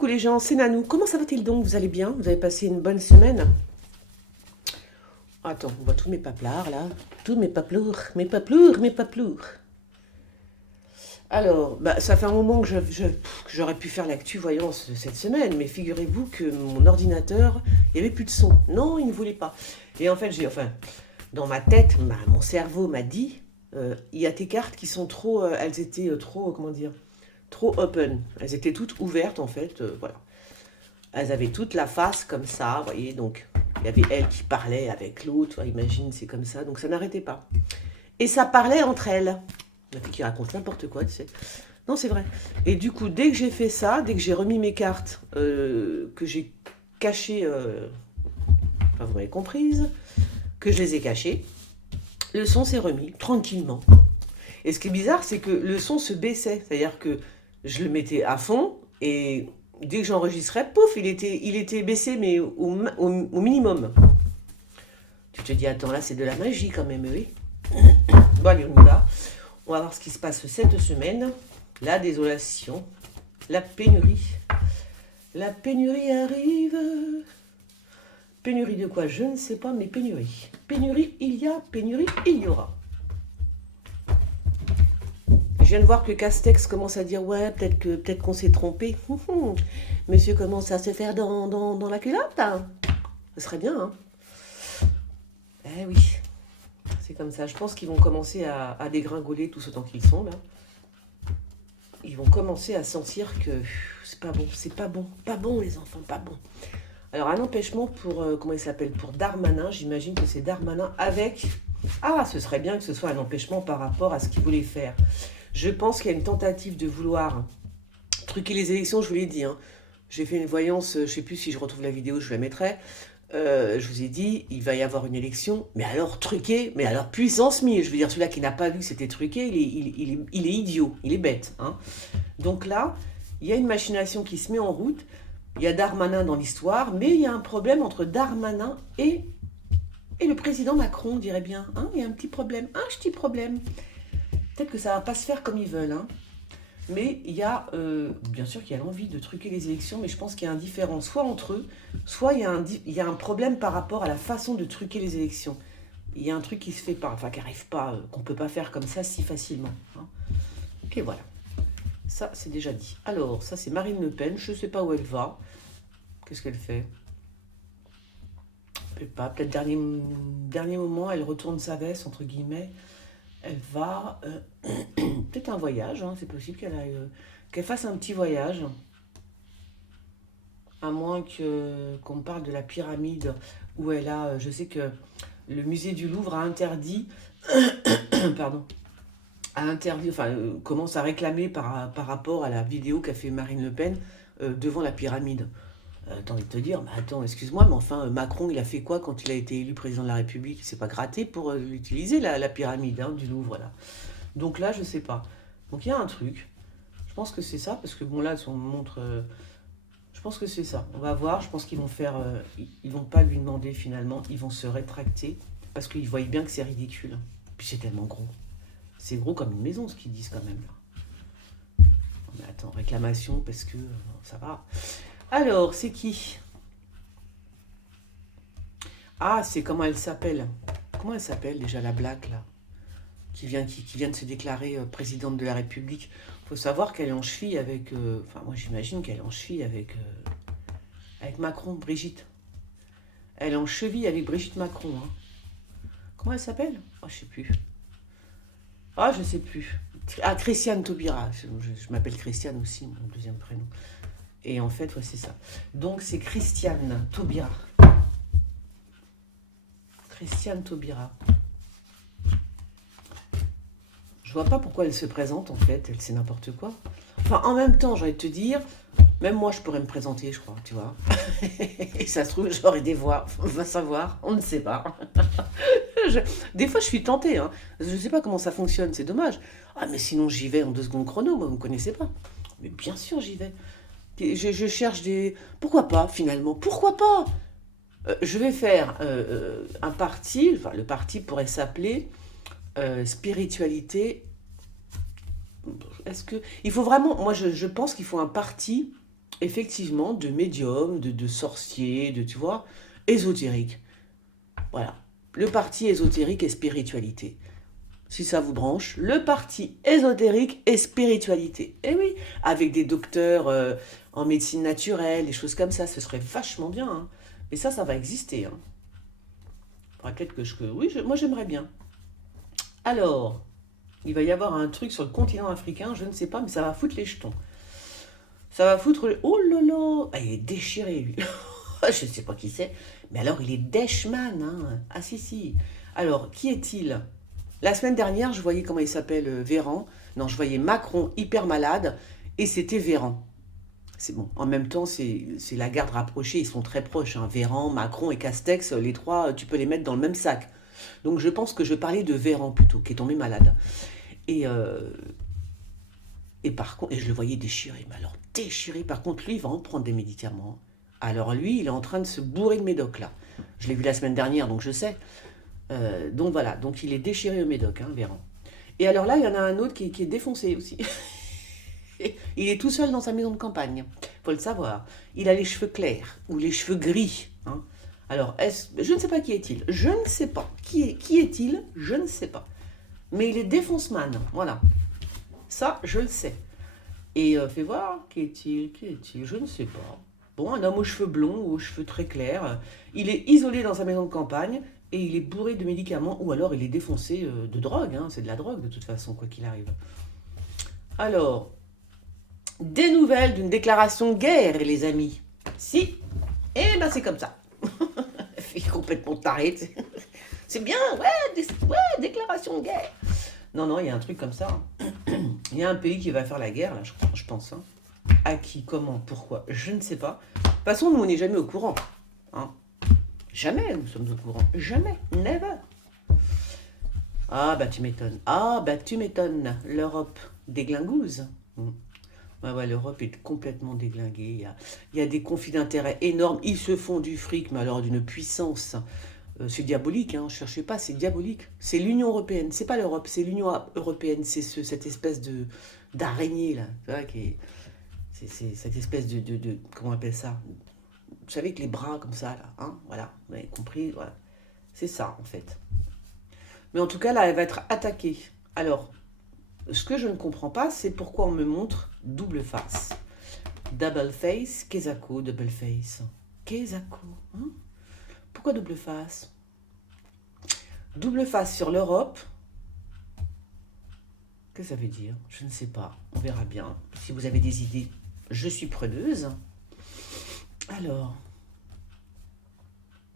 coucou les gens, c'est Nanou. Comment ça va-t-il donc? Vous allez bien? Vous avez passé une bonne semaine? Attends, on voit tous mes paplards là. Tous mes paplours, mes paplours, mes paplours. Alors, bah, ça fait un moment que que j'aurais pu faire l'actu voyance cette semaine, mais figurez-vous que mon ordinateur, il n'y avait plus de son. Non, il ne voulait pas. Et en fait, dans ma tête, mon cerveau m'a dit, il y a tes cartes qui sont trop, elles étaient trop, comment dire, trop open. Elles étaient toutes ouvertes en fait, voilà. Elles avaient toute la face comme ça, vous voyez, donc il y avait elle qui parlait avec l'autre, imagine, c'est comme ça, donc ça n'arrêtait pas. Et ça parlait entre elles. La fille qui raconte n'importe quoi, tu sais. Non, c'est vrai. Et du coup, dès que j'ai fait ça, dès que j'ai remis mes cartes, que j'ai cachées, enfin vous m'avez comprise, que je les ai cachées, le son s'est remis, tranquillement. Et ce qui est bizarre, c'est que le son se baissait, c'est-à-dire que je le mettais à fond, et dès que j'enregistrais, pouf, il était baissé, mais au minimum. Tu te dis, attends, là, c'est de la magie quand même, oui. Bon, allez, on y va. On va voir ce qui se passe cette semaine. La désolation, la pénurie. La pénurie arrive. Pénurie de quoi? Je ne sais pas, mais pénurie. Pénurie, il y a, pénurie, il y aura. Je viens de voir que Castex commence à dire ouais, peut-être qu'on s'est trompé. Monsieur commence à se faire dans la culotte. Hein. Ce serait bien, hein. Eh oui, c'est comme ça. Je pense qu'ils vont commencer à dégringoler tous autant qu'ils sont là. Ils vont commencer à sentir que c'est pas bon, pas bon les enfants, pas bon. Alors un empêchement pour, comment il s'appelle, pour Darmanin, j'imagine que c'est Darmanin avec... Ah, ce serait bien que ce soit un empêchement par rapport à ce qu'il voulait faire. Je pense qu'il y a une tentative de vouloir truquer les élections, je vous l'ai dit. Hein. J'ai fait une voyance, je ne sais plus si je retrouve la vidéo, je la mettrai. Je vous ai dit, il va y avoir une élection, mais alors truquée, mais alors puissance 1000. Je veux dire, celui-là qui n'a pas vu que c'était truqué, il est idiot, il est bête. Hein. Donc là, il y a une machination qui se met en route. Il y a Darmanin dans l'histoire, mais il y a un problème entre Darmanin et le président Macron, on dirait bien. Hein, il y a un petit problème, Peut-être que ça ne va pas se faire comme ils veulent. Hein. Mais il y a, bien sûr qu'il y a l'envie de truquer les élections, mais je pense qu'il y a un différent, soit entre eux, soit il y a un problème par rapport à la façon de truquer les élections. Il y a un truc qui se fait pas, enfin qui n'arrive pas, qu'on ne peut pas faire comme ça si facilement. Hein. Ok, voilà. Ça, c'est déjà dit. Alors, ça, c'est Marine Le Pen. Je ne sais pas où elle va. Qu'est-ce qu'elle fait? Je ne sais pas. Peut-être dernier moment, elle retourne sa veste, entre guillemets. Elle va... peut-être un voyage. Hein, c'est possible qu'elle fasse un petit voyage. À moins qu'on parle de la pyramide où elle a... je sais que le musée du Louvre a interdit... pardon. Commence à réclamer par rapport à la vidéo qu'a fait Marine Le Pen devant la pyramide. T'as envie de te dire, mais attends, excuse-moi, mais enfin, Macron, il a fait quoi quand il a été élu président de la République? Il s'est pas gratté pour utiliser la pyramide du Louvre, là. Donc là, je sais pas. Donc il y a un truc. Je pense que c'est ça, parce que bon, là, on montre... je pense que c'est ça. On va voir, je pense qu'ils vont faire... ils vont pas lui demander, finalement. Ils vont se rétracter, parce qu'ils voient bien que c'est ridicule. Puis c'est tellement gros. C'est gros comme une maison, ce qu'ils disent quand même. Là. Mais attends, réclamation, parce que ça va. Alors, c'est qui? Ah, c'est comment elle s'appelle? Comment elle s'appelle déjà, la blague, là? Qui vient de se déclarer présidente de la République. Il faut savoir qu'elle est en cheville avec... Enfin, moi, j'imagine qu'elle est en cheville avec Macron, Brigitte. Elle est en cheville avec Brigitte Macron. Hein. Comment elle s'appelle? Oh, je sais plus. Ah, je sais plus. Ah, Christiane Taubira. Je m'appelle Christiane aussi, mon deuxième prénom. Et en fait, ouais, c'est ça. Donc, c'est Christiane Taubira. Christiane Taubira. Je vois pas pourquoi elle se présente, en fait. Elle sait n'importe quoi. Enfin, en même temps, j'ai envie de te dire, même moi, je pourrais me présenter, je crois, tu vois. Et ça se trouve, j'aurais des voix. On va savoir. On ne sait pas. Des fois, je suis tentée. Hein. Je ne sais pas comment ça fonctionne. C'est dommage. Ah, mais sinon, j'y vais en 2 secondes chrono. Moi, vous ne me connaissez pas. Mais bien sûr, j'y vais. Je cherche des... Pourquoi pas, finalement? Pourquoi pas? Je vais faire un parti. Enfin, le parti pourrait s'appeler Spiritualité. Est-ce que... Il faut vraiment... Moi, je pense qu'il faut un parti effectivement, de médium, de sorcier, tu vois, ésotérique. Voilà. Le parti ésotérique et spiritualité. Si ça vous branche, le parti ésotérique et spiritualité. Eh oui, avec des docteurs en médecine naturelle, des choses comme ça, ce serait vachement bien, hein. Et ça va exister, hein. Faudra peut-être oui, moi j'aimerais bien. Alors, il va y avoir un truc sur le continent africain, je ne sais pas, mais ça va foutre les jetons. Ça va foutre... Oh là là, ah, il est déchiré, lui. Je ne sais pas qui c'est, mais alors il est Deshman, hein. Ah si, si. Alors, qui est-il? La semaine dernière, je voyais comment il s'appelle, Véran. Non, je voyais Macron hyper malade, et c'était Véran. C'est bon. En même temps, c'est la garde rapprochée, ils sont très proches, hein. Véran, Macron et Castex, les trois, tu peux les mettre dans le même sac. Donc je pense que je parlais de Véran plutôt, qui est tombé malade. Et, euh, et par contre, et je le voyais déchiré, mais alors déchiré, par contre, lui, il va en prendre des médicaments. Alors lui, il est en train de se bourrer de médoc, là. Je l'ai vu la semaine dernière, donc je sais. Donc voilà, donc il est déchiré au médoc, hein, Véran. Et alors là, il y en a un autre qui est défoncé aussi. Il est tout seul dans sa maison de campagne, faut le savoir. Il a les cheveux clairs ou les cheveux gris, hein. Alors, je ne sais pas qui est-il. Je ne sais pas. Qui est-il? Je ne sais pas. Mais il est défonce-man, voilà. Ça, je le sais. Et fais voir, qui est-il? Qui est-il? Je ne sais pas. Bon, un homme aux cheveux blonds ou aux cheveux très clairs. Il est isolé dans sa maison de campagne et il est bourré de médicaments ou alors il est défoncé de drogue, hein. C'est de la drogue de toute façon, quoi qu'il arrive. Alors, des nouvelles d'une déclaration de guerre, les amis. Si, eh ben c'est comme ça. Il est complètement taré. C'est bien, ouais, déclaration de guerre. Non, non, il y a un truc comme ça. Il y a un pays qui va faire la guerre, là, je pense, hein. À qui, comment, pourquoi, je ne sais pas. De toute façon, nous, on n'est jamais au courant, hein. Jamais nous sommes au courant. Jamais. Never. Ah, bah tu m'étonnes. Ah, bah tu m'étonnes. L'Europe déglingouse. Ouais, ouais, l'Europe est complètement déglinguée. Il y a des conflits d'intérêts énormes. Ils se font du fric, mais alors d'une puissance. C'est diabolique, hein. Cherchez pas, c'est diabolique. C'est l'Union européenne, c'est pas l'Europe, c'est l'Union européenne. C'est cette espèce d'araignée, là. Tu vois, c'est cette espèce comment on appelle ça? Vous savez, avec les bras comme ça, là. Hein, voilà, vous avez compris, voilà. C'est ça, en fait. Mais en tout cas, là, elle va être attaquée. Alors, ce que je ne comprends pas, c'est pourquoi on me montre double face. Double face, Kezako, double face. Kezako, hein? Pourquoi double face? Double face sur l'Europe. Qu'est-ce que ça veut dire? Je ne sais pas. On verra bien. Si vous avez des idées, je suis preneuse. Alors,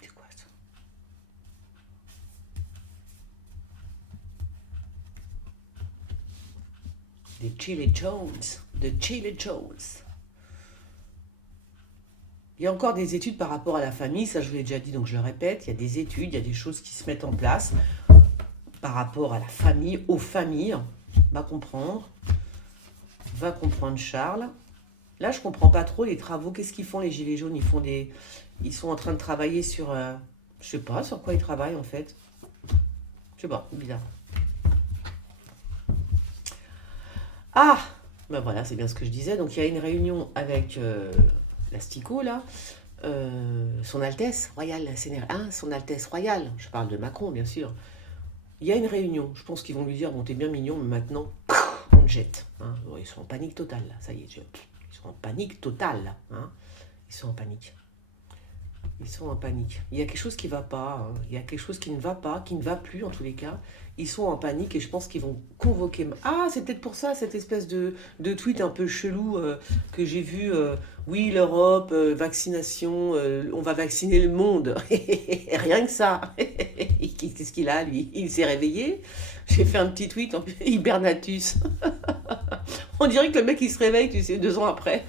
c'est quoi ça? Des Chili Jones. De Chili Jones. Il y a encore des études par rapport à la famille, ça je vous l'ai déjà dit, donc je le répète, il y a des études, il y a des choses qui se mettent en place par rapport à la famille, aux familles. Va comprendre Charles. Là, je comprends pas trop les travaux. Qu'est-ce qu'ils font les Gilets jaunes? Ils sont en train de travailler sur, je sais pas sur quoi ils travaillent en fait. Je sais pas, bizarre. Ah, ben voilà, c'est bien ce que je disais. Donc il y a une réunion avec l'Astico là. Son Altesse Royale, hein, Son Altesse Royale. Je parle de Macron, bien sûr. Il y a une réunion. Je pense qu'ils vont lui dire bon, t'es bien mignon, mais maintenant on te jette, hein. Bon, ils sont en panique totale là. Ça y est, ils sont en panique totale, hein. Ils sont en panique. Ils sont en panique. Il y a quelque chose qui ne va pas, hein. Il y a quelque chose qui ne va pas, qui ne va plus en tous les cas. Ils sont en panique et je pense qu'ils vont convoquer... Ah, c'est peut-être pour ça, cette espèce de tweet un peu chelou que j'ai vu. Oui, l'Europe, vaccination, on va vacciner le monde. Rien que ça. Qu'est-ce qu'il a, lui? Il s'est réveillé. J'ai fait un petit tweet en hibernatus. On dirait que le mec, il se réveille, tu sais, 2 ans après.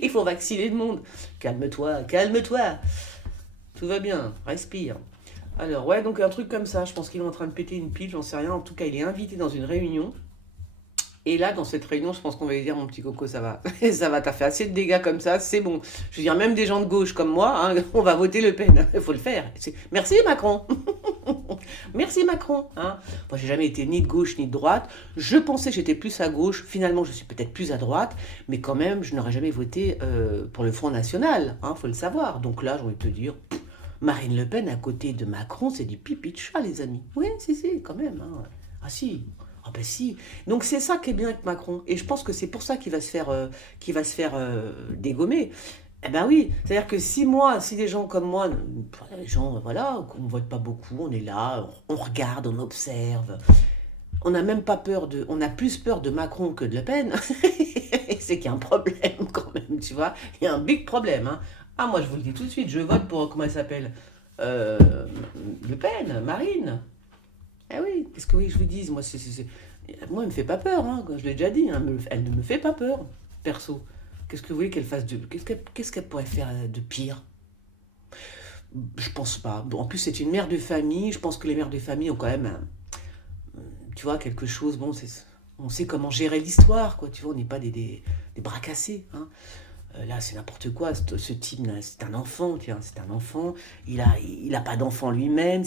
Il faut vacciner le monde. Calme-toi, calme-toi. Tout va bien, respire. Alors, ouais, donc un truc comme ça, je pense qu'il est en train de péter une pile, j'en sais rien. En tout cas, il est invité dans une réunion. Et là, dans cette réunion, je pense qu'on va lui dire, mon petit coco, ça va. Ça va, t'as fait assez de dégâts comme ça, c'est bon. Je veux dire, même des gens de gauche comme moi, hein, on va voter Le Pen. Il faut le faire. Merci, Macron. Merci Macron. Hein. Moi, j'ai jamais été ni de gauche ni de droite. Je pensais que j'étais plus à gauche. Finalement, je suis peut-être plus à droite. Mais quand même, je n'aurais jamais voté pour le Front National. Hein, faut le savoir. Donc là, j'ai envie de te dire, Marine Le Pen à côté de Macron, c'est du pipi de chat, les amis. Oui, si, quand même. Hein. Ah si. Ah ben si. Donc c'est ça qui est bien avec Macron. Et je pense que c'est pour ça qu'il va se faire dégommer. Eh ben oui, c'est-à-dire que si des gens comme moi, les gens, voilà, on ne vote pas beaucoup, on est là, on regarde, on observe, on n'a même pas peur on a plus peur de Macron que de Le Pen, c'est qu'il y a un problème quand même, tu vois, il y a un big problème. Hein. Ah, moi je vous le dis tout de suite, je vote pour, comment elle s'appelle Euh, Le Pen, Marine. Eh oui, qu'est-ce que oui, je vous dise, moi elle me fait pas peur, hein, je l'ai déjà dit, hein, elle ne me fait pas peur, perso. Qu'est-ce que vous voulez qu'elle fasse de... Qu'est-ce qu'elle pourrait faire de pire? Je pense pas. Bon, en plus, c'est une mère de famille. Je pense que les mères de famille ont quand même, tu vois, quelque chose. Bon, on sait comment gérer l'histoire, quoi. Tu vois, on n'est pas des bras cassés. Hein. Là, c'est n'importe quoi. Ce type-là, c'est un enfant, tiens, c'est un enfant. Il a pas d'enfant lui-même.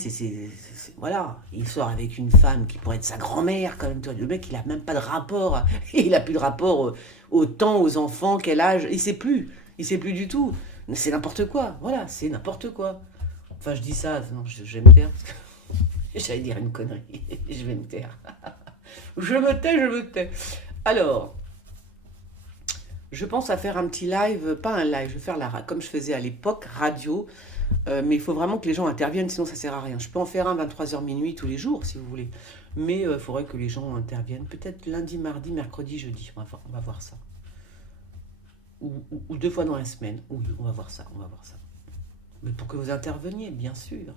Voilà. Il sort avec une femme qui pourrait être sa grand-mère, quand même. Tu vois. Le mec, il a même pas de rapport. Il a plus de rapport au temps, aux enfants, quel âge. Il sait plus. Il sait plus du tout. C'est n'importe quoi. Voilà, c'est n'importe quoi. Enfin, je dis ça. Non, je vais me taire. Parce que j'allais dire une connerie. Je vais me taire. Je me tais. Alors. Je pense à faire un petit live, pas un live, je vais faire comme je faisais à l'époque, radio, mais il faut vraiment que les gens interviennent, sinon ça sert à rien. Je peux en faire un 23h minuit tous les jours, si vous voulez, mais il faudrait que les gens interviennent, peut-être lundi, mardi, mercredi, jeudi, on va voir ça. Ou 2 fois dans la semaine, oui, on va voir ça. Mais pour que vous interveniez, bien sûr.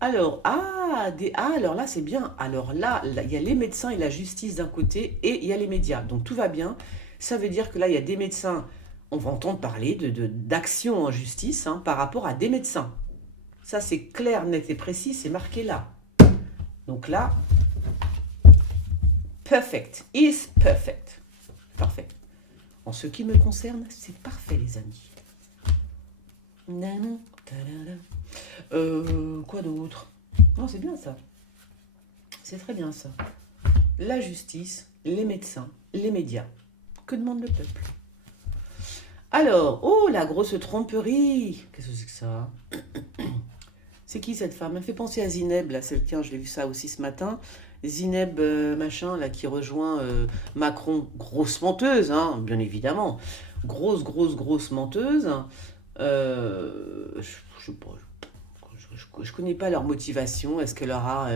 Alors, alors là, c'est bien. Alors là, il y a les médecins et la justice d'un côté, et il y a les médias. Donc tout va bien. Ça veut dire que là, il y a des médecins. On va entendre parler d'actions en justice hein, par rapport à des médecins. Ça, c'est clair, net et précis, c'est marqué là. Donc là, perfect. Is perfect. Parfait. En ce qui me concerne, c'est parfait, les amis. Nanan, tadada. Quoi d'autre? Non, c'est bien ça. C'est très bien ça. La justice, les médecins, les médias. Que demande le peuple? Alors, oh, la grosse tromperie. Qu'est-ce que c'est que ça? C'est qui cette femme? Elle me fait penser à Zineb, là, celle je l'ai vu ça aussi ce matin. Zineb, machin, là, qui rejoint Macron. Grosse menteuse, hein, bien évidemment. Grosse menteuse. Je sais pas, je connais pas leur motivation. Est-ce qu'elle aura,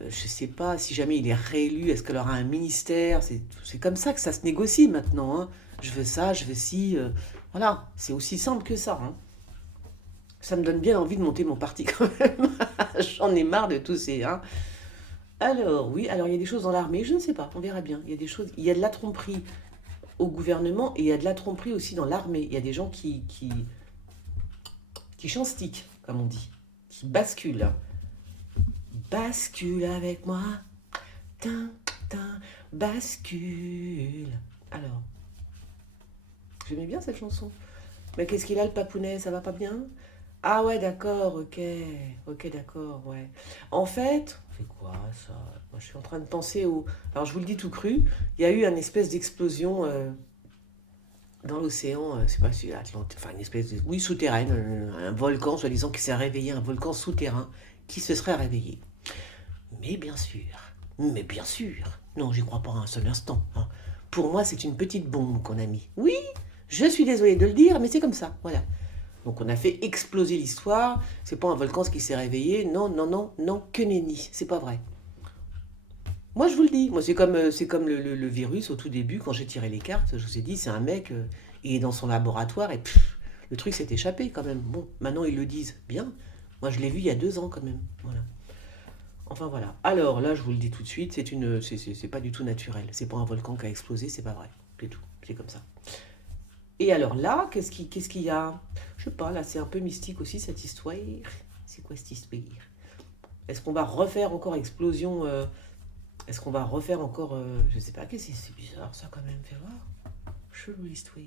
je sais pas, si jamais il est réélu, est-ce qu'elle aura un ministère? C'est comme ça que ça se négocie maintenant. Hein. Je veux ça, je veux ci. Voilà, c'est aussi simple que ça. Hein. Ça me donne bien envie de monter mon parti quand même. J'en ai marre de tous ces. Hein. Alors, oui, alors il y a des choses dans l'armée, je ne sais pas, on verra bien. Il y a des choses, il y a de la tromperie au gouvernement et il y a de la tromperie aussi dans l'armée. Il y a des gens qui chanstiquent, comme on dit, qui basculent. Bascule avec moi, tin, tin, bascule. Alors, j'aimais bien cette chanson. Mais qu'est-ce qu'il a le papounet, ça va pas bien? Ah ouais, d'accord, ok, d'accord, ouais. En fait, c'est quoi ça? Moi, je suis en train de penser au... Alors, je vous le dis tout cru, il y a eu une espèce d'explosion dans l'océan, c'est pas si Atlantique, enfin une espèce de... Oui, souterraine, un volcan, soi-disant, qui s'est réveillé, un volcan souterrain qui se serait réveillé. Mais bien sûr, non, j'y crois pas un seul instant. Hein. Pour moi, c'est une petite bombe qu'on a mis. Oui, je suis désolée de le dire, mais c'est comme ça, voilà. Donc on a fait exploser l'histoire, c'est pas un volcan qui s'est réveillé, non, que nenni, c'est pas vrai. Moi je vous le dis, moi c'est comme le virus au tout début, quand j'ai tiré les cartes, je vous ai dit, c'est un mec, il est dans son laboratoire et le truc s'est échappé quand même. Bon, maintenant ils le disent, bien. Moi je l'ai vu il y a 2 ans quand même, voilà. Enfin voilà. Alors là, je vous le dis tout de suite, c'est pas du tout naturel. C'est pas un volcan qui a explosé, c'est pas vrai. C'est tout. C'est comme ça. Et alors là, qu'est-ce qu'il y a? Je sais pas, là c'est un peu mystique aussi cette histoire. C'est quoi cette histoire? Est-ce qu'on va refaire encore explosion Est-ce qu'on va refaire encore je sais pas, qu'est-ce que c'est bizarre ça quand même, fais voir. Chelou l'histoire.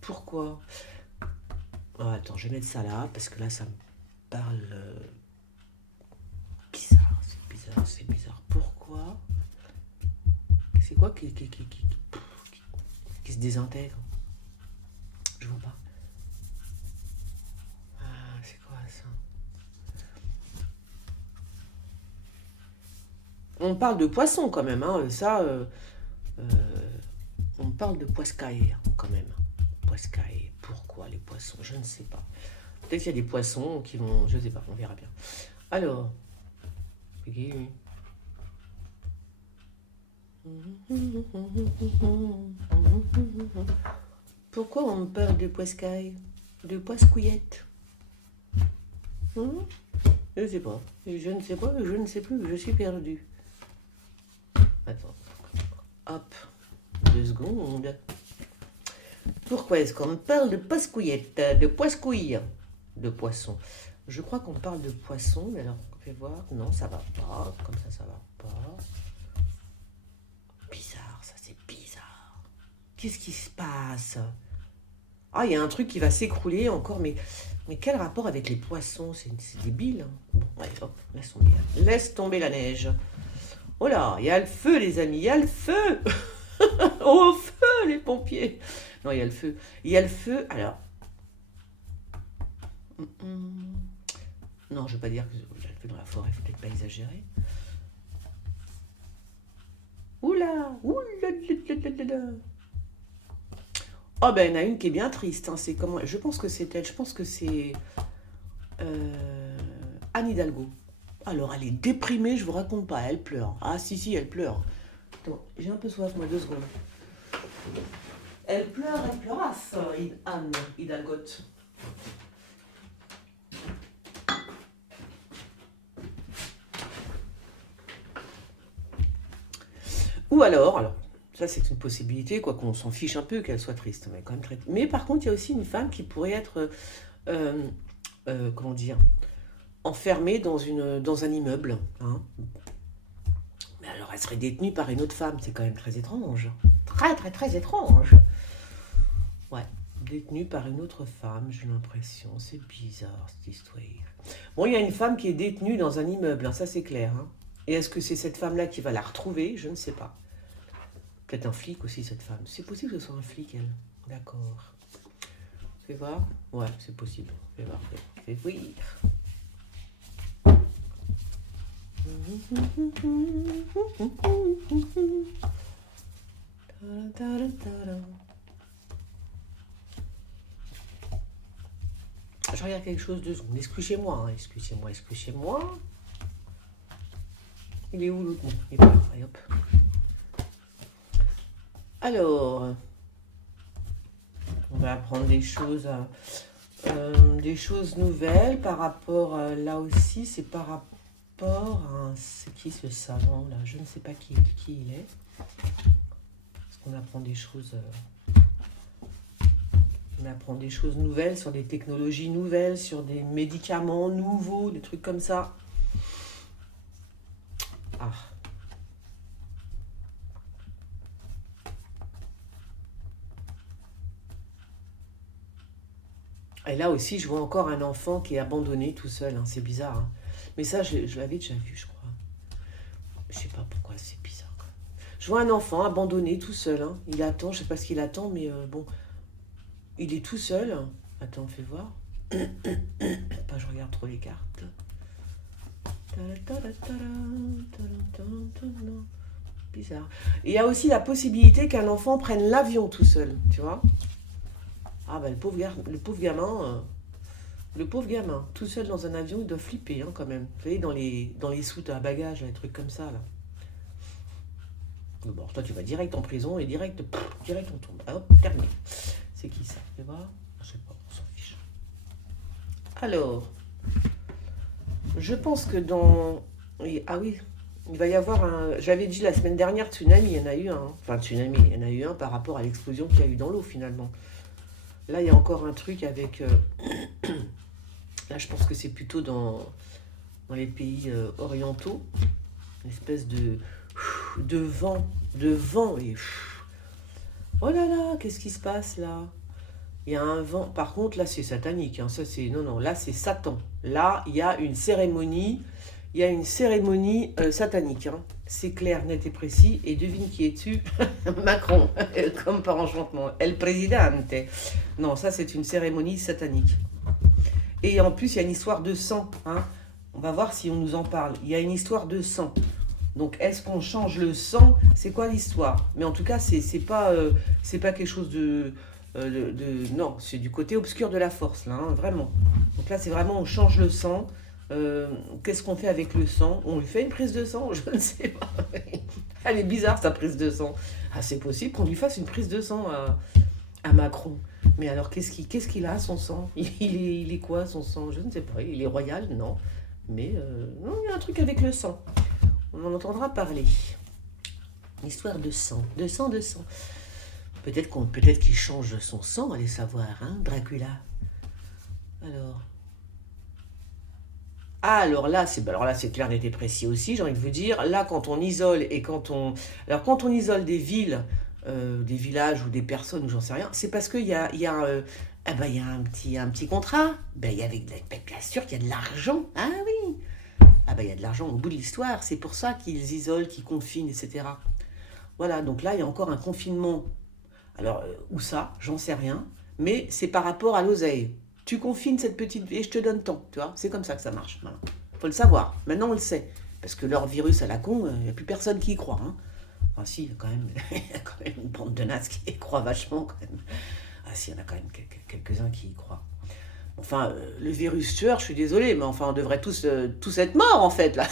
Pourquoi? Oh, attends, je vais mettre ça là, parce que là ça me parle. bizarre, c'est bizarre. Pourquoi? C'est quoi qui se désintègre? Je vois pas. Ah, c'est quoi ça? On parle de poisson quand même, hein. Ça, on parle de poiscaille quand même. Poiscaille. Pourquoi les poissons? Je ne sais pas. Peut-être qu'il y a des poissons qui vont... Je ne sais pas, on verra bien. Alors... Pourquoi on parle de poiscaille? De poiscouillette? Je ne sais pas. Je ne sais pas, je ne sais plus. Je suis perdue. Attends. Hop. 2 secondes. Pourquoi est-ce qu'on parle de poiscouillette? De poiscouille? De poisson. Je crois qu'on parle de poisson, mais alors, on fait voir. Non, ça va pas. Comme ça va pas. Bizarre, ça, c'est bizarre. Qu'est-ce qui se passe? Ah, il y a un truc qui va s'écrouler encore, mais quel rapport avec les poissons? C'est débile. Hein. Bon, allez, hop, laisse tomber. Laisse tomber la neige. Oh là, il y a le feu, les amis, il y a le feu. Au feu, les pompiers. Non, il y a le feu. Il y a le feu, alors... Non, je ne veux pas dire que il y a le feu dans la forêt, il ne faut peut-être pas exagérer. Oula, oh ben, il y en a une qui est bien triste. Hein. C'est comment? Je pense que c'est elle. Je pense que c'est Anne Hidalgo. Alors, elle est déprimée, je vous raconte pas. Elle pleure. Ah, si, elle pleure. Attends, j'ai un peu soif, moi, 2 secondes. Elle pleurasse, Anne Hidalgo. Ou alors, ça c'est une possibilité, quoi qu'on s'en fiche un peu qu'elle soit triste, mais quand même très... Mais par contre, il y a aussi une femme qui pourrait être, comment dire, enfermée dans un immeuble. Hein. Mais alors, elle serait détenue par une autre femme, c'est quand même très étrange. Très étrange. Ouais, détenue par une autre femme, j'ai l'impression. C'est bizarre, cette histoire. Bon, il y a une femme qui est détenue dans un immeuble, hein, ça c'est clair. Hein. Et est-ce que c'est cette femme-là qui va la retrouver? Je ne sais pas. Peut-être un flic aussi, cette femme. C'est possible que ce soit un flic, elle. D'accord. Fais voir. Ouais, c'est possible. Fais voir. Fais voir. Je regarde quelque chose de secondes. Excusez-moi, hein. Excusez-moi. Il est où l'autre? Il est pas là. Allez, hop. Alors, on va apprendre des choses nouvelles par rapport, là aussi, c'est par rapport à, c'est qui ce savant là? Je ne sais pas qui il est. Parce qu'on apprend des choses, nouvelles sur des technologies nouvelles, sur des médicaments nouveaux, des trucs comme ça. Ah. Et là aussi, je vois encore un enfant qui est abandonné tout seul. Hein. C'est bizarre. Hein. Mais ça, je l'avais déjà vu, je crois. Je sais pas pourquoi, c'est bizarre. Je vois un enfant abandonné tout seul. Hein. Il attend, je sais pas ce qu'il attend, mais bon. Il est tout seul. Attends, fais voir. Pas, je regarde trop les cartes. Bizarre. Et il y a aussi la possibilité qu'un enfant prenne l'avion tout seul, tu vois. Ah ben le pauvre gamin, tout seul dans un avion, il doit flipper hein, quand même. Vous savez, dans les soutes à bagages, les trucs comme ça, là. Bon, toi, tu vas direct en prison et direct on tombe. Hop, terminé. C'est qui ça? Tu vois? Je sais pas, on s'en fiche. Alors, je pense que dans... Ah oui, il va y avoir un... J'avais dit la semaine dernière, tsunami, il y en a eu un. Enfin, tsunami, il y en a eu un par rapport à l'explosion qu'il y a eu dans l'eau, finalement. Là, il y a encore un truc avec... Là, je pense que c'est plutôt dans les pays orientaux. Une espèce de vent. Et... Oh là là, qu'est-ce qui se passe, là? Il y a un vent. Par contre, là, c'est satanique. Hein. Ça, c'est... Non, là, c'est Satan. Là, il y a une cérémonie Il y a une cérémonie satanique. Hein. C'est clair, net et précis. Et devine qui est dessus. Macron, comme par enchantement. El Presidente. Non, ça c'est une cérémonie satanique. Et en plus, il y a une histoire de sang. Hein. On va voir si on nous en parle. Il y a une histoire de sang. Donc, est-ce qu'on change le sang? C'est quoi l'histoire? Mais en tout cas, c'est pas quelque chose non, c'est du côté obscur de la force, là, hein, vraiment. Donc là, c'est vraiment, on change le sang. Qu'est-ce qu'on fait avec le sang? On lui fait une prise de sang? Je ne sais pas. Elle est bizarre, sa prise de sang. Ah, c'est possible qu'on lui fasse une prise de sang à Macron. Mais alors, qu'est-ce qu'il a, son sang? Il est quoi, son sang? Je ne sais pas. Il est royal? Non. Mais non, il y a un truc avec le sang. On en entendra parler. Histoire de sang. De sang, de sang. Peut-être qu'il change son sang, allez savoir, hein, Dracula. Alors. Ah, alors là, c'est clair, net et précis aussi, j'ai envie de vous dire. Là, quand on isole et quand on... Alors, quand on isole des villes, des villages ou des personnes, ou j'en sais rien, c'est parce il y a un petit contrat. Ben, bien sûr qu'il y a de l'argent. Ah oui. Ah ben, il y a de l'argent au bout de l'histoire. C'est pour ça qu'ils isolent, qu'ils confinent, etc. Voilà, donc là, il y a encore un confinement. Alors, où ça? J'en sais rien. Mais c'est par rapport à l'oseille. Tu confines cette petite... Et je te donne tant, tu vois. C'est comme ça que ça marche. Voilà. Faut le savoir. Maintenant, on le sait. Parce que leur virus à la con, il n'y a plus personne qui y croit. Hein. Enfin, si, il y a quand même une bande de nazes qui y croient vachement, quand même. Ah si, il y en a quand même quelques-uns qui y croient. Enfin, le virus tueur, je suis désolée, mais enfin, on devrait tous être morts, en fait, là.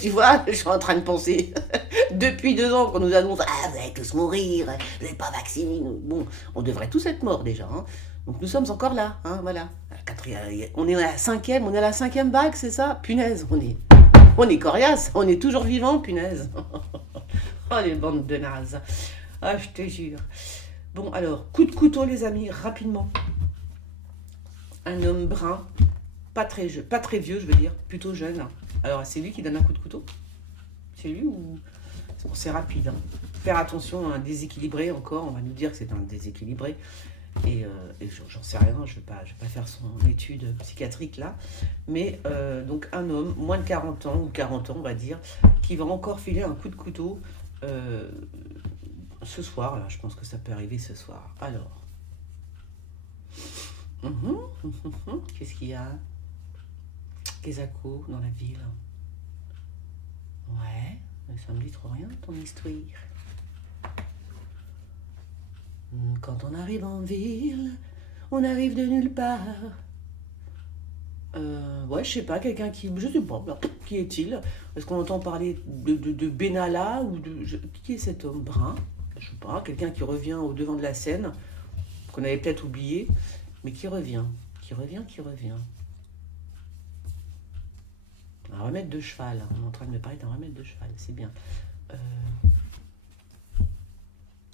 Tu vois, je suis en train de penser. Depuis 2 ans qu'on nous annonce « Ah, vous allez tous mourir, vous n'êtes pas vaccinés. » Bon, on devrait tous être morts, déjà. Hein. Donc, nous sommes encore là, hein, voilà. On est à la cinquième vague, c'est ça? Punaise, on est coriace, on est toujours vivant, punaise. Oh, les bandes de nazes. Ah, je te jure. Bon, alors, coup de couteau, les amis, rapidement. Un homme brun, pas très vieux, je veux dire, plutôt jeune. Alors, c'est lui qui donne un coup de couteau? C'est lui ou... Bon, c'est rapide. Hein. Faire attention à un déséquilibré encore. On va nous dire que c'est un déséquilibré. Et j'en sais rien, je vais pas faire son étude psychiatrique là. Mais donc un homme, moins de 40 ans, ou 40 ans on va dire, qui va encore filer un coup de couteau ce soir. Là, je pense que ça peut arriver ce soir. Alors... Qu'est-ce qu'il y a? Kesako dans la ville. Ouais, mais ça me dit trop rien ton histoire. Quand on arrive en ville, on arrive de nulle part. Ouais, je sais pas, quelqu'un qui... Je sais pas, qui est-il? Est-ce qu'on entend parler de Benalla ou qui est cet homme brun? Je sais pas, quelqu'un qui revient au devant de la scène, qu'on avait peut-être oublié. Mais qui revient. Un remède de cheval. On est en train de me parler d'un remède de cheval. C'est bien.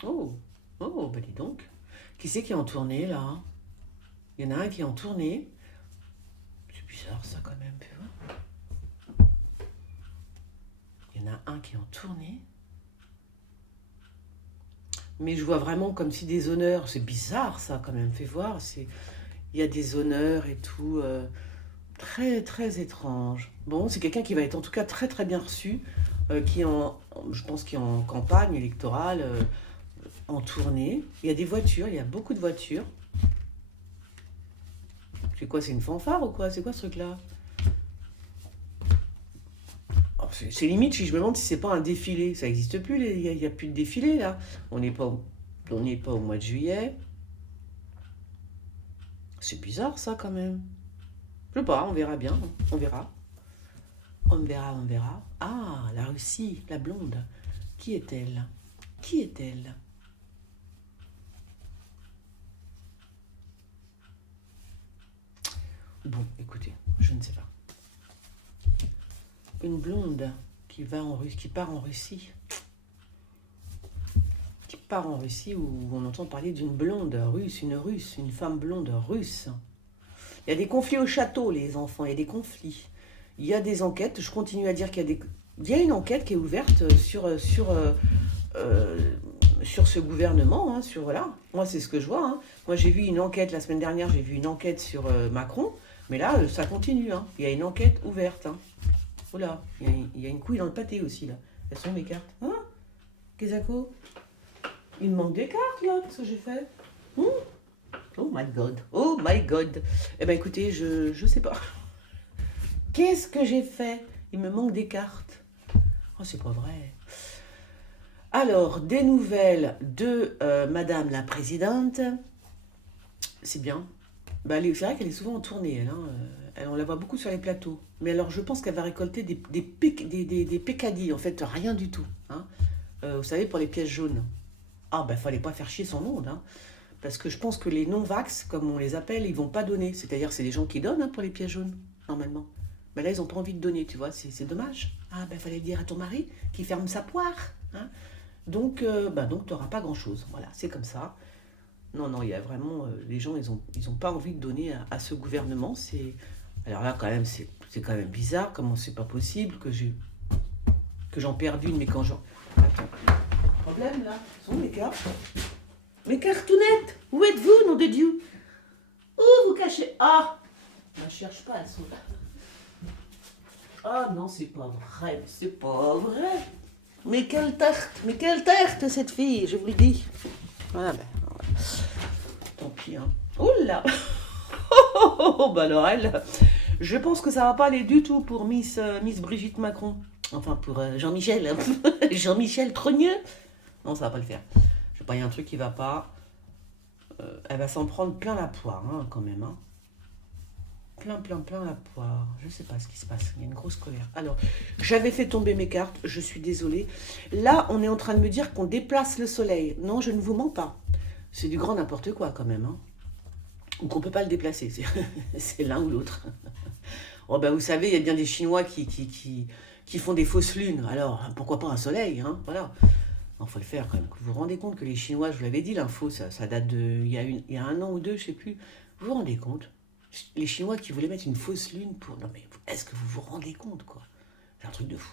Oh, bah dis donc. Qui c'est qui est en tournée, là? Il y en a un qui est en tournée. C'est bizarre, ça, quand même. Tu vois? Il y en a un qui est en tournée. Mais je vois vraiment comme si des honneurs... C'est bizarre, ça, quand même. Fais voir, il y a des honneurs et tout... très, très étrange. Bon, c'est quelqu'un qui va être en tout cas très, très bien reçu, je pense qu'il est en campagne électorale, en tournée. Il y a des voitures, il y a beaucoup de voitures. C'est quoi, c'est une fanfare ou quoi? C'est quoi ce truc-là? Oh, c'est limite, si je me demande si c'est pas un défilé. Ça n'existe plus, il n'y a plus de défilé, là. On n'est pas au mois de juillet. C'est bizarre, ça, quand même. Je sais pas, on verra bien, on verra. On verra. Ah, la Russie, la blonde. Qui est-elle? Bon, écoutez, je ne sais pas. Une blonde qui part en Russie. Qui part en Russie où on entend parler d'une blonde russe, une femme blonde russe. Il y a des conflits au château, les enfants, il y a des conflits. Il y a des enquêtes, je continue à dire il y a une enquête qui est ouverte sur ce gouvernement, hein, voilà. Moi, c'est ce que je vois. Hein. Moi, j'ai vu une enquête, la semaine dernière, j'ai vu une enquête sur Macron, mais là, ça continue. Hein. Il y a une enquête ouverte. Hein. Oh là, il y a une couille dans le pâté aussi, là. Elles sont mes cartes. Hein? Qu'est-ce que il me manque des cartes, là. Qu'est-ce que j'ai fait? Hmm. Oh my God. Oh my God. Eh ben écoutez, je sais pas. Qu'est-ce que j'ai fait? Il me manque des cartes. Oh, c'est pas vrai. Alors, des nouvelles de Madame la Présidente. C'est bien. Bah, c'est vrai qu'elle est souvent en tournée, elle, hein. On la voit beaucoup sur les plateaux. Mais alors, je pense qu'elle va récolter des pécadilles, en fait, rien du tout. Hein. Vous savez, pour les pièces jaunes. Ah, ben, fallait pas faire chier son monde, hein. Parce que je pense que les non-vax, comme on les appelle, ils vont pas donner. C'est-à-dire, c'est des gens qui donnent, hein, pour les pièces jaunes, normalement. Mais là, ils ont pas envie de donner, tu vois, c'est dommage. Ah, ben, fallait dire à ton mari qu'il ferme sa poire, hein. Donc, tu n'auras pas grand-chose. Voilà, c'est comme ça. Non, non, il y a vraiment... les gens, ils ont pas envie de donner à ce gouvernement. Alors là, quand même, c'est quand même bizarre. Comment c'est pas possible que j'en perde une, mais quand j'en... Attends, problème, là. Sont mes cartes? Mes cartounettes! Où êtes-vous, nom de Dieu? Où vous cachez? Ah! Ne cherche pas, elles sont là. Ah non, c'est pas vrai, c'est pas vrai. Mais quelle tarte, cette fille, je vous le dis. Voilà, ben, ouais. Tant pis, hein. Oh là. Oh, bah alors elle, je pense que ça va pas aller du tout pour Miss Brigitte Macron. Enfin, pour Jean-Michel. Jean-Michel Trogneux. Non, ça va pas le faire. Je sais pas, il y a un truc qui va pas. Elle va s'en prendre plein la poire, hein, quand même, hein. Plein la poire. Je sais pas ce qui se passe. Il y a une grosse colère. Alors, j'avais fait tomber mes cartes. Je suis désolée. Là, on est en train de me dire qu'on déplace le soleil. Non, je ne vous mens pas. C'est du grand n'importe quoi, quand même, hein. Ou qu'on peut pas le déplacer. C'est l'un ou l'autre. Oh, ben, vous savez, il y a bien des Chinois qui font des fausses lunes. Alors, pourquoi pas un soleil, hein? Voilà. Il faut le faire, quand même. Vous vous rendez compte que les Chinois, je vous l'avais dit, l'info, ça date de... Il y a un an ou deux, je sais plus. Vous vous rendez compte? Les Chinois qui voulaient mettre une fausse lune pour... Non mais, est-ce que vous vous rendez compte, quoi? C'est un truc de fou.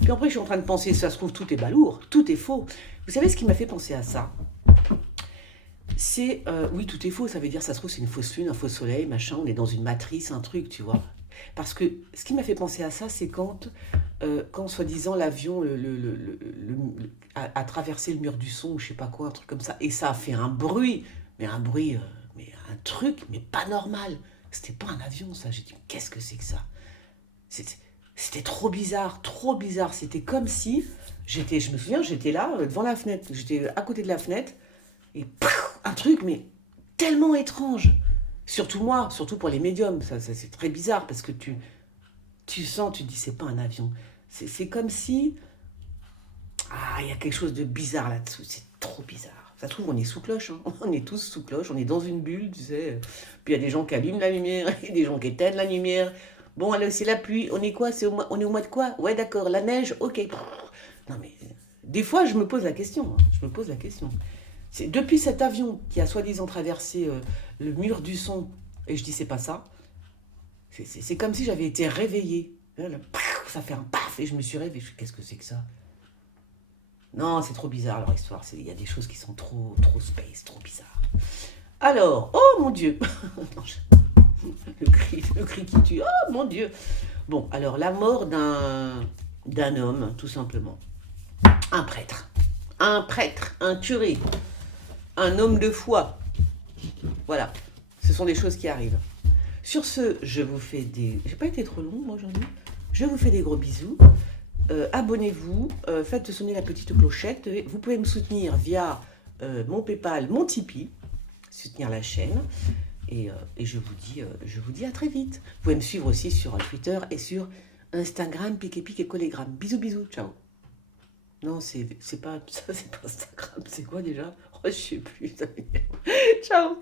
Puis après, je suis en train de penser, ça se trouve, tout est balourd, tout est faux. Vous savez ce qui m'a fait penser à ça? C'est... oui, tout est faux, ça veut dire, ça se trouve, c'est une fausse lune, un faux soleil, machin, on est dans une matrice, un truc, tu vois. Parce que ce qui m'a fait penser à ça, c'est quand soi-disant, l'avion a traversé le mur du son, ou je sais pas quoi, un truc comme ça, et ça a fait un bruit, mais un bruit... mais un truc, mais pas normal. C'était pas un avion, ça. J'ai dit, qu'est-ce que c'est que ça? C'était trop bizarre, trop bizarre. C'était comme si, je me souviens, j'étais là, devant la fenêtre. J'étais à côté de la fenêtre, et pouf, un truc, mais tellement étrange. Surtout moi, surtout pour les médiums. Ça, c'est très bizarre, parce que tu sens, tu te dis, c'est pas un avion. C'est comme si... Ah, il y a quelque chose de bizarre là-dessous. C'est trop bizarre. Ça se trouve, on est sous cloche, hein. On est tous sous cloche, on est dans une bulle, tu sais. Puis il y a des gens qui allument la lumière, il y a des gens qui éteignent la lumière. Bon, alors c'est la pluie, on est quoi? On est au mois de quoi? Ouais, d'accord, la neige, ok. Non mais, des fois, je me pose la question, hein. Je me pose la question. C'est depuis cet avion qui a soi-disant traversé le mur du son, et je dis c'est pas ça, c'est comme si j'avais été réveillée. Là, ça fait un paf, et je me suis réveillée. Qu'est-ce que c'est que ça? Non, c'est trop bizarre leur histoire. Il y a des choses qui sont trop space, trop bizarres. Alors, oh mon Dieu. Le cri qui tue. Oh mon Dieu. Bon, alors la mort d'un homme, tout simplement. Un prêtre. Un curé. Un homme de foi. Voilà. Ce sont des choses qui arrivent. Sur ce, je vous fais des... J'ai pas été trop long, moi, aujourd'hui. Je vous fais des gros bisous. Abonnez-vous, faites sonner la petite clochette. Vous pouvez me soutenir via mon PayPal, mon Tipeee, soutenir la chaîne. Et je vous dis à très vite. Vous pouvez me suivre aussi sur Twitter et sur Instagram, pique et collégramme. Bisous, bisous, ciao. Non, c'est pas ça, c'est pas Instagram, c'est quoi déjà? Oh, je sais plus. Ciao.